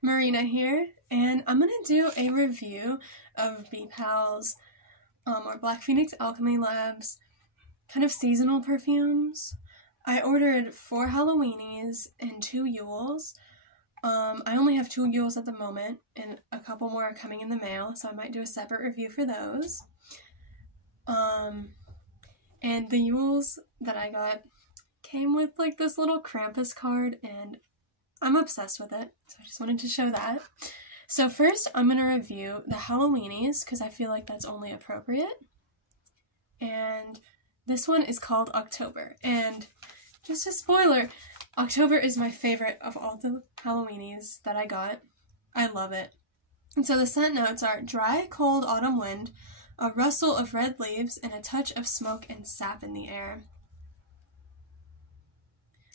Marina here, and I'm gonna do a review of BPAL's or Black Pheonix Alchemy Labs kind of seasonal perfumes. I ordered 4 Halloweenies and 2 Yules. I only have 2 Yules at the moment, and a couple more are coming in the mail, so I might do a separate review for those. And the Yules that I got came with like this little Krampus card, and I'm obsessed with it, so I just wanted to show that. So first, I'm going to review the Halloweenies, because I feel like that's only appropriate. And this one is called October, and just a spoiler, October is my favorite of all the Halloweenies that I got. I love it. And so the scent notes are dry, cold autumn wind, a rustle of red leaves, and a touch of smoke and sap in the air.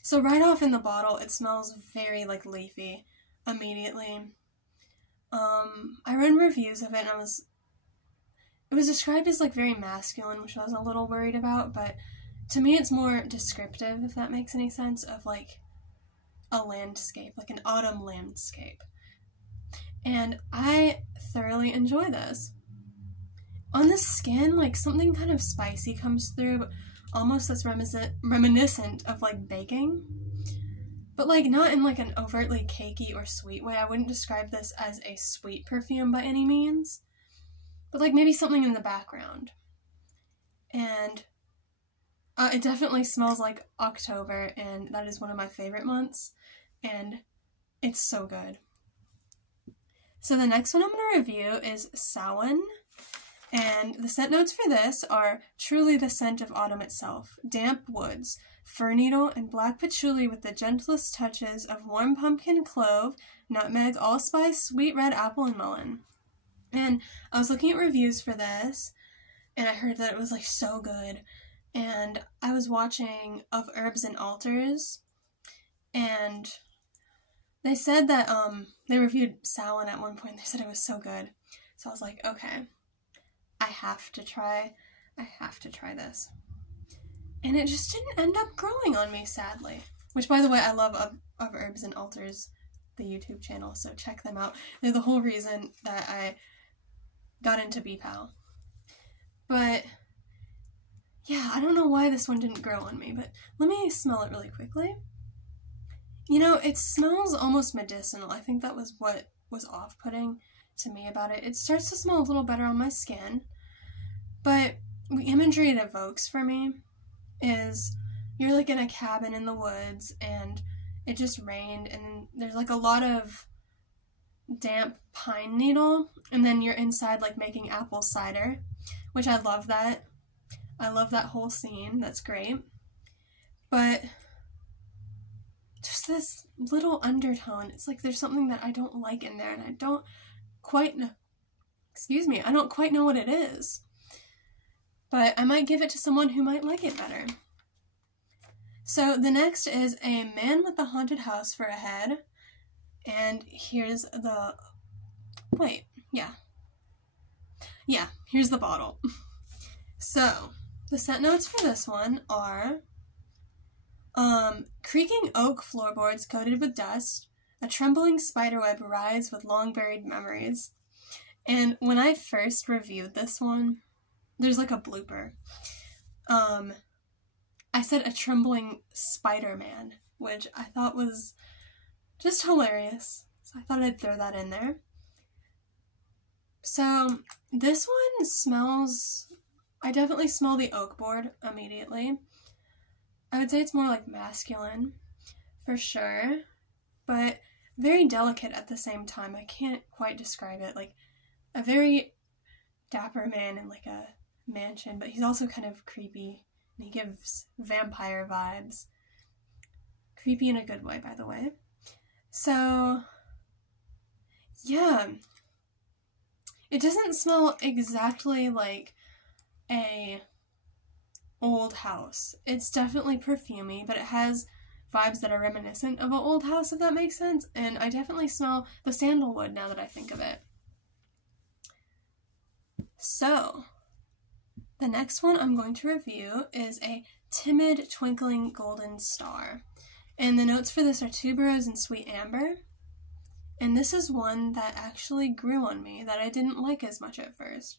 So right off in the bottle, it smells very like leafy immediately. I read reviews of it, and it was described as like very masculine, which I was a little worried about, but to me it's more descriptive, if that makes any sense, of like a landscape, like an autumn landscape. And I thoroughly enjoy this. On the skin, like something kind of spicy comes through, but almost that's reminiscent of like baking, but like not in like an overtly cakey or sweet way. I wouldn't describe this as a sweet perfume by any means, but like maybe something in the background. And it definitely smells like October, and that is one of my favorite months, and it's so good. So the next one I'm going to review is Samhain. And the scent notes for this are truly the scent of autumn itself. Damp woods, fir needle, and black patchouli with the gentlest touches of warm pumpkin, clove, nutmeg, allspice, sweet red apple, and melon. And I was looking at reviews for this, and I heard that it was like so good. And I was watching Of Herbs and Altars, and they said that they reviewed Samhain at one point. They said it was so good. So I was like, okay, I have to try this. And it just didn't end up growing on me, sadly. Which, by the way, I love of Herbs and Altars, the YouTube channel, so check them out. They're the whole reason that I got into BPAL. But yeah, I don't know why this one didn't grow on me, but let me smell it really quickly. You know, it smells almost medicinal. I think that was what was off-putting to me about it. It starts to smell a little better on my skin, but the imagery it evokes for me is you're like in a cabin in the woods, and it just rained, and there's like a lot of damp pine needle, and then you're inside like making apple cider, which I love that. I love that whole scene. That's great. But just this little undertone, it's like there's something that I don't like in there, and I don't quite know what it is. But I might give it to someone who might like it better. So the next is A Man with a Haunted House for a Head. And here's the... here's the bottle. So, the scent notes for this one are creaking oak floorboards coated with dust, a trembling spiderweb rides with long-buried memories. And when I first reviewed this one, there's like a blooper. I said a trembling Spider-Man, which I thought was just hilarious. So I thought I'd throw that in there. So this one smells, I definitely smell the oak board immediately. I would say it's more like masculine, for sure, but very delicate at the same time. I can't quite describe it. Like a very dapper man in like a mansion, but he's also kind of creepy, and he gives vampire vibes. Creepy in a good way, by the way. So, yeah. It doesn't smell exactly like a old house. It's definitely perfumey, but it has vibes that are reminiscent of an old house, if that makes sense. And I definitely smell the sandalwood now that I think of it. So, the next one I'm going to review is a Timid Twinkling Golden Star. And the notes for this are tuberose and sweet amber. And this is one that actually grew on me that I didn't like as much at first.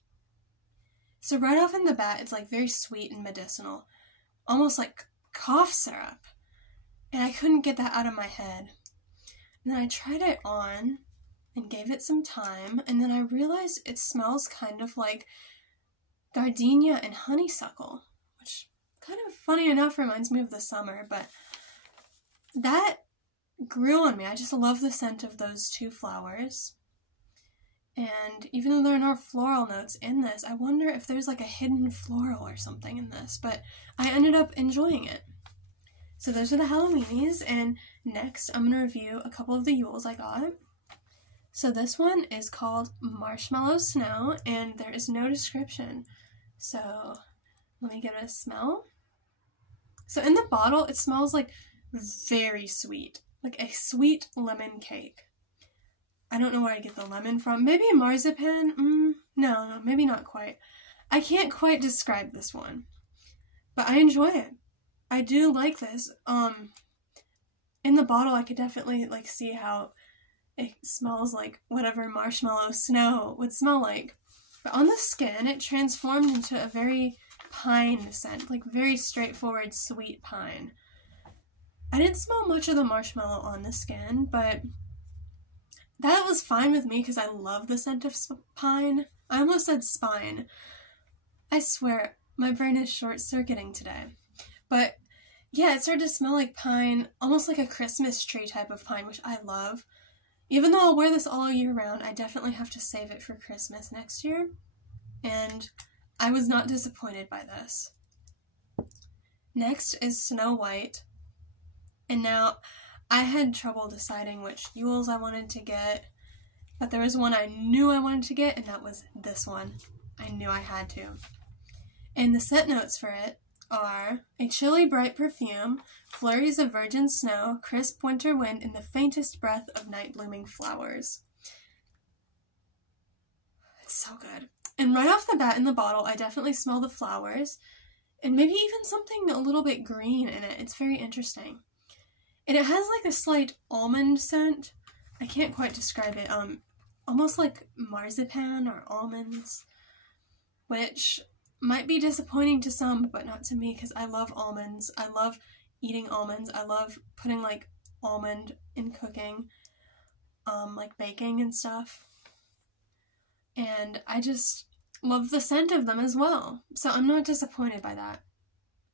So right off in the bat, it's like very sweet and medicinal, almost like cough syrup. And I couldn't get that out of my head. And then I tried it on and gave it some time, and then I realized it smells kind of like gardenia and honeysuckle, which kind of funny enough reminds me of the summer, but that grew on me. I just love the scent of those two flowers. And even though there are no floral notes in this, I wonder if there's like a hidden floral or something in this, but I ended up enjoying it. So those are the Halloweenies, and next I'm going to review a couple of the Yules I got. So this one is called Marshmallow Snow, and there is no description. So let me give it a smell. So in the bottle, it smells like very sweet, like a sweet lemon cake. I don't know where I get the lemon from. Maybe a marzipan? No, maybe not quite. I can't quite describe this one, but I enjoy it. I do like this. In the bottle, I could definitely like see how it smells like whatever marshmallow snow would smell like. But on the skin, it transformed into a very pine scent, like very straightforward sweet pine. I didn't smell much of the marshmallow on the skin, but that was fine with me because I love the scent of pine. I almost said spine. I swear, my brain is short-circuiting today. But yeah, it started to smell like pine, almost like a Christmas tree type of pine, which I love. Even though I'll wear this all year round, I definitely have to save it for Christmas next year. And I was not disappointed by this. Next is Snow White. And now, I had trouble deciding which Yules I wanted to get, but there was one I knew I wanted to get, and that was this one. I knew I had to. And the scent notes for it are a chilly bright perfume, flurries of virgin snow, crisp winter wind, and the faintest breath of night-blooming flowers. It's so good. And right off the bat in the bottle, I definitely smell the flowers, and maybe even something a little bit green in it. It's very interesting. And it has like a slight almond scent. I can't quite describe it. Almost like marzipan or almonds, which might be disappointing to some, but not to me because I love almonds. I love eating almonds. I love putting like almond in cooking, like baking and stuff. And I just love the scent of them as well. So I'm not disappointed by that.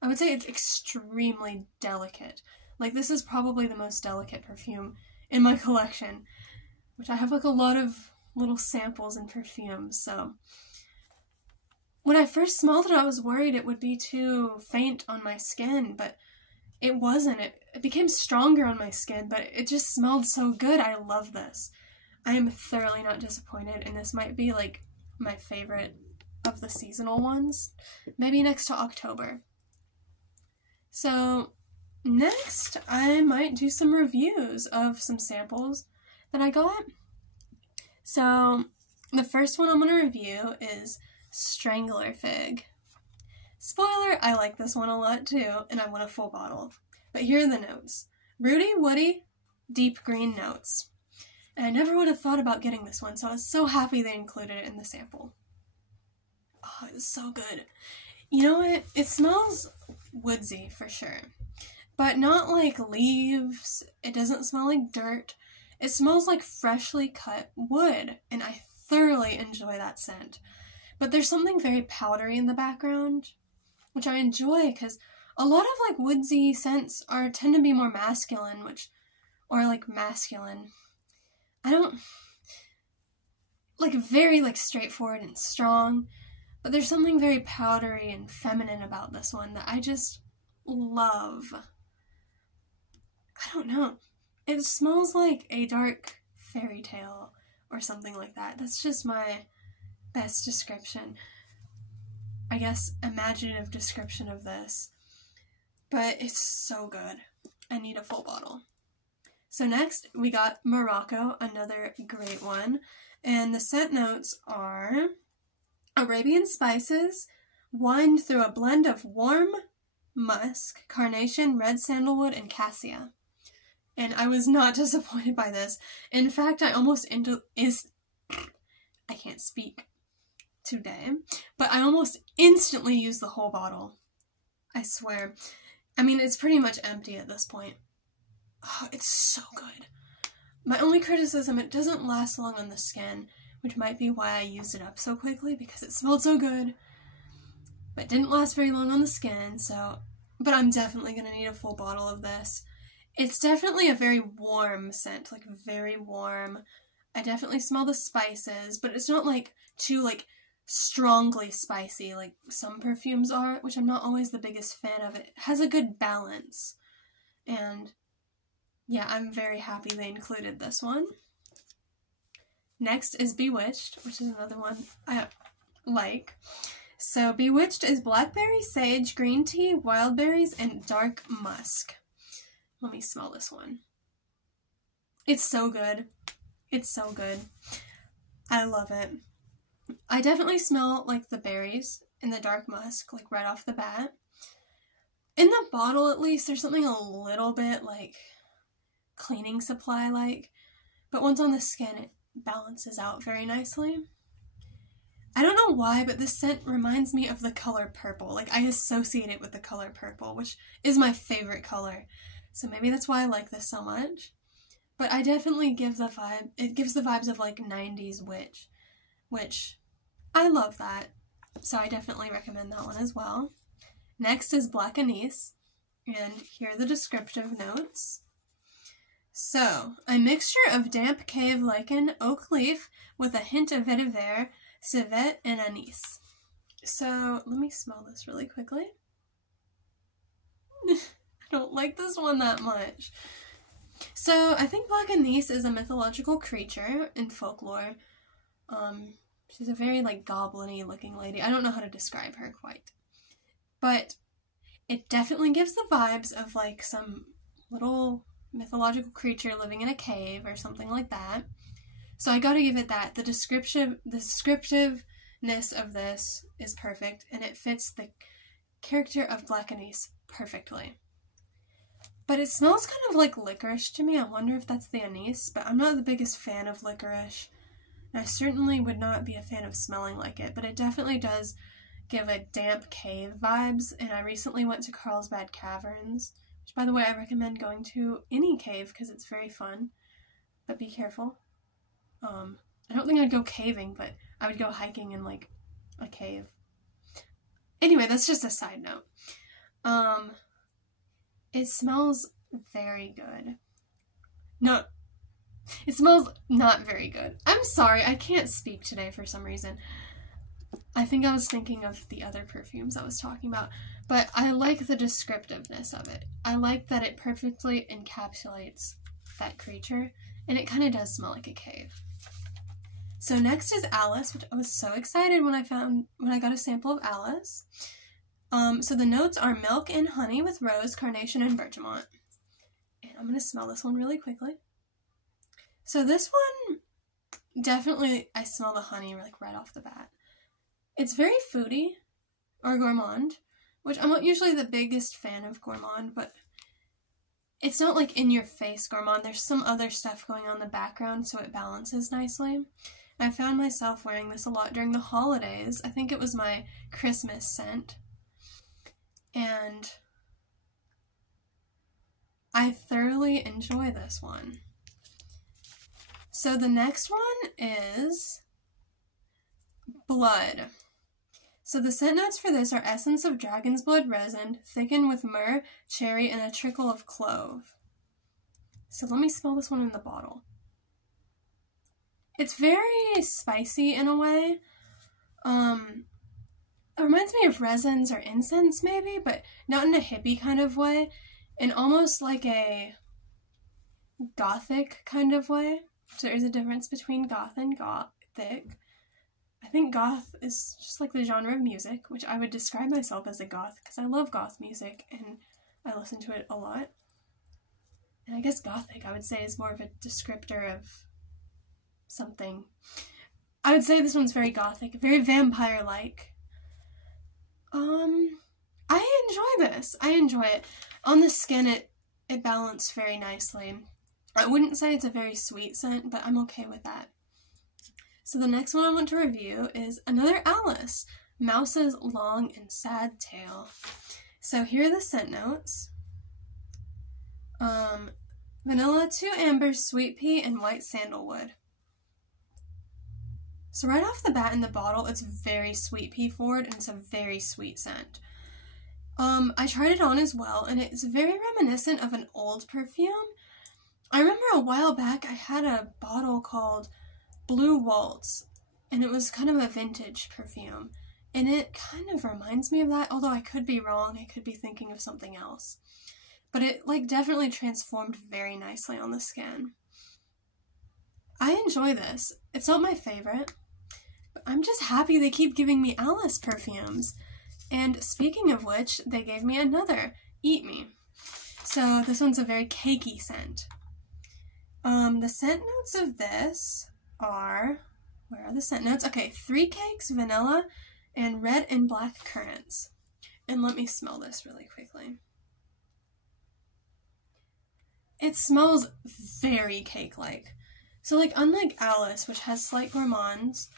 I would say it's extremely delicate. Like, this is probably the most delicate perfume in my collection, which I have, like, a lot of little samples and perfumes, so. When I first smelled it, I was worried it would be too faint on my skin, but it wasn't. It became stronger on my skin, but it just smelled so good. I love this. I am thoroughly not disappointed, and this might be, like, my favorite of the seasonal ones. Maybe next to October. So next, I might do some reviews of some samples that I got. So, the first one I'm going to review is Strangler Fig. Spoiler, I like this one a lot too, and I want a full bottle. But here are the notes. Rooty, woody, deep green notes. And I never would have thought about getting this one, so I was so happy they included it in the sample. Oh, it's so good. You know what? It smells woodsy for sure. But not like leaves. It doesn't smell like dirt. It smells like freshly cut wood, and I thoroughly enjoy that scent. But there's something very powdery in the background, which I enjoy because a lot of like woodsy scents tend to be more masculine, masculine. I don't like very like straightforward and strong, but there's something very powdery and feminine about this one that I just love. I don't know. It smells like a dark fairy tale or something like that. That's just my best description. I guess imaginative description of this. But it's so good. I need a full bottle. So next, we got Morocco, another great one. And the scent notes are Arabian spices, wined through a blend of warm musk, carnation, red sandalwood, and cassia. and I was not disappointed by this. In fact, I can't speak today, but I almost instantly used the whole bottle. I swear. I mean, it's pretty much empty at this point. Oh, it's so good. My only criticism, it doesn't last long on the skin, which might be why I used it up so quickly, because it smelled so good. But it didn't last very long on the skin, so... But I'm definitely going to need a full bottle of this. It's definitely a very warm scent, like very warm. I definitely smell the spices, but it's not like too like strongly spicy like some perfumes are, which I'm not always the biggest fan of. It has a good balance. And yeah, I'm very happy they included this one. Next is Bewitched, which is another one I like. So Bewitched is blackberry, sage, green tea, wild berries, and dark musk. Let me smell this one. It's so good. It's so good. I love it. I definitely smell like the berries in the dark musk, like right off the bat. In the bottle, at least, there's something a little bit like cleaning supply like, but once on the skin, it balances out very nicely. I don't know why, but this scent reminds me of the color purple. Like, I associate it with the color purple, which is my favorite color. So maybe that's why I like this so much. But I definitely give the vibe, it gives the vibes of like 90s witch, which I love that. So I definitely recommend that one as well. Next is Black Anise, and here are the descriptive notes. So, a mixture of damp cave lichen, oak leaf, with a hint of vetiver, civet, and anise. So, let me smell this really quickly. I don't like this one that much. So, I think Black Anise is a mythological creature in folklore. She's a very, like, goblin-y looking lady. I don't know how to describe her quite. But it definitely gives the vibes of, like, some little mythological creature living in a cave or something like that. So I gotta give it that. The descriptiveness of this is perfect, and it fits the character of Black Anise perfectly. But it smells kind of like licorice to me. I wonder if that's the anise, but I'm not the biggest fan of licorice. And I certainly would not be a fan of smelling like it, but it definitely does give a damp cave vibes, and I recently went to Carlsbad Caverns, which, by the way, I recommend going to any cave because it's very fun, but be careful. I don't think I'd go caving, but I would go hiking in, like, a cave. Anyway, that's just a side note. It smells very good. No, it smells not very good. I'm sorry, I can't speak today for some reason. I think I was thinking of the other perfumes I was talking about, but I like the descriptiveness of it. I like that it perfectly encapsulates that creature, and it kind of does smell like a cave. So next is Alice, which I was so excited when I got a sample of Alice. So the notes are milk and honey with rose, carnation, and bergamot. And I'm going to smell this one really quickly. So this one, definitely, I smell the honey like right off the bat. It's very foodie, or gourmand, which I'm not usually the biggest fan of gourmand, but it's not like in-your-face gourmand. There's some other stuff going on in the background, so it balances nicely. I found myself wearing this a lot during the holidays. I think it was my Christmas scent. And I thoroughly enjoy this one. So the next one is Blood. So the scent notes for this are essence of dragon's blood resin, thickened with myrrh, cherry, and a trickle of clove. So let me smell this one in the bottle. It's very spicy in a way. It reminds me of resins or incense maybe, but not in a hippie kind of way, and almost like a gothic kind of way. So there's a difference between goth and gothic. I think goth is just like the genre of music, which I would describe myself as a goth because I love goth music and I listen to it a lot. And I guess gothic, I would say, is more of a descriptor of something. I would say this one's very gothic, very vampire-like. I enjoy this. I enjoy it. On the skin, it balanced very nicely. I wouldn't say it's a very sweet scent, but I'm okay with that. So the next one I want to review is another Alice, Mouse's Long and Sad Tale. So here are the scent notes. Vanilla, 2 ambers, sweet pea, and white sandalwood. So right off the bat in the bottle, it's very sweet pea forward, and it's a very sweet scent. I tried it on as well, and it's very reminiscent of an old perfume. I remember a while back I had a bottle called Blue Waltz, and it was kind of a vintage perfume, and it kind of reminds me of that, although I could be wrong, I could be thinking of something else. But it like definitely transformed very nicely on the skin. I enjoy this. It's not my favorite, but I'm just happy they keep giving me Alice perfumes. And speaking of which, they gave me another, Eat Me. So this one's a very cakey scent. The scent notes of this are, where are the scent notes? Okay, 3 cakes, vanilla, and red and black currants. And let me smell this really quickly. It smells very cake-like. So like unlike Alice, which has slight gourmands,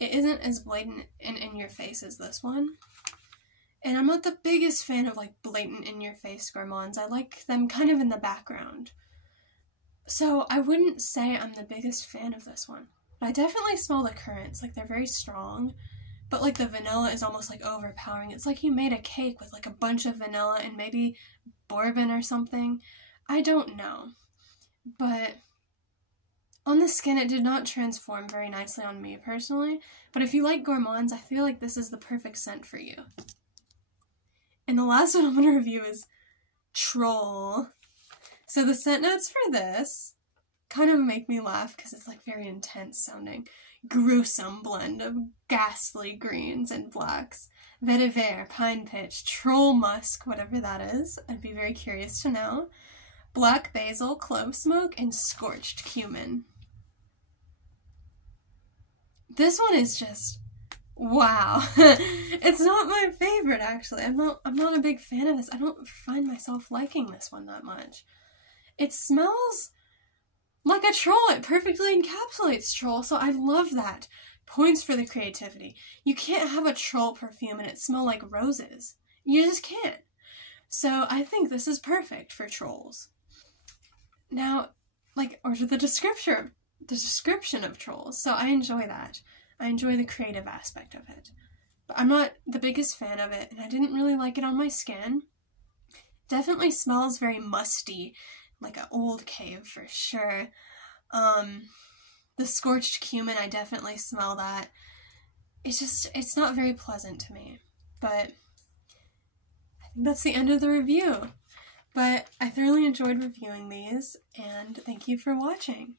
it isn't as blatant and in-your-face as this one. And I'm not the biggest fan of like blatant in-your-face gourmands. I like them kind of in the background. So I wouldn't say I'm the biggest fan of this one. But I definitely smell the currants, like they're very strong. But like the vanilla is almost like overpowering. It's like you made a cake with like a bunch of vanilla and maybe bourbon or something. I don't know. But on the skin it did not transform very nicely on me personally. But if you like gourmands, I feel like this is the perfect scent for you. And the last one I'm going to review is Troll. So the scent notes for this kind of make me laugh because it's like very intense sounding. Gruesome blend of ghastly greens and blacks. Vetiver, pine pitch, troll musk, whatever that is. I'd be very curious to know. Black basil, clove smoke, and scorched cumin. This one is just wow. It's not my favorite actually. I'm not a big fan of this. I don't find myself liking this one that much. It smells like a troll. It perfectly encapsulates troll, so I love that. Points for the creativity. You can't have a troll perfume and it smell like roses. You just can't. So I think this is perfect for trolls. Now, like, or the description of trolls. So I enjoy that. I enjoy the creative aspect of it. But I'm not the biggest fan of it, and I didn't really like it on my skin. Definitely smells very musty, like an old cave for sure. The scorched cumin, I definitely smell that. It's not very pleasant to me. But I think that's the end of the review. But I thoroughly enjoyed reviewing these, and thank you for watching.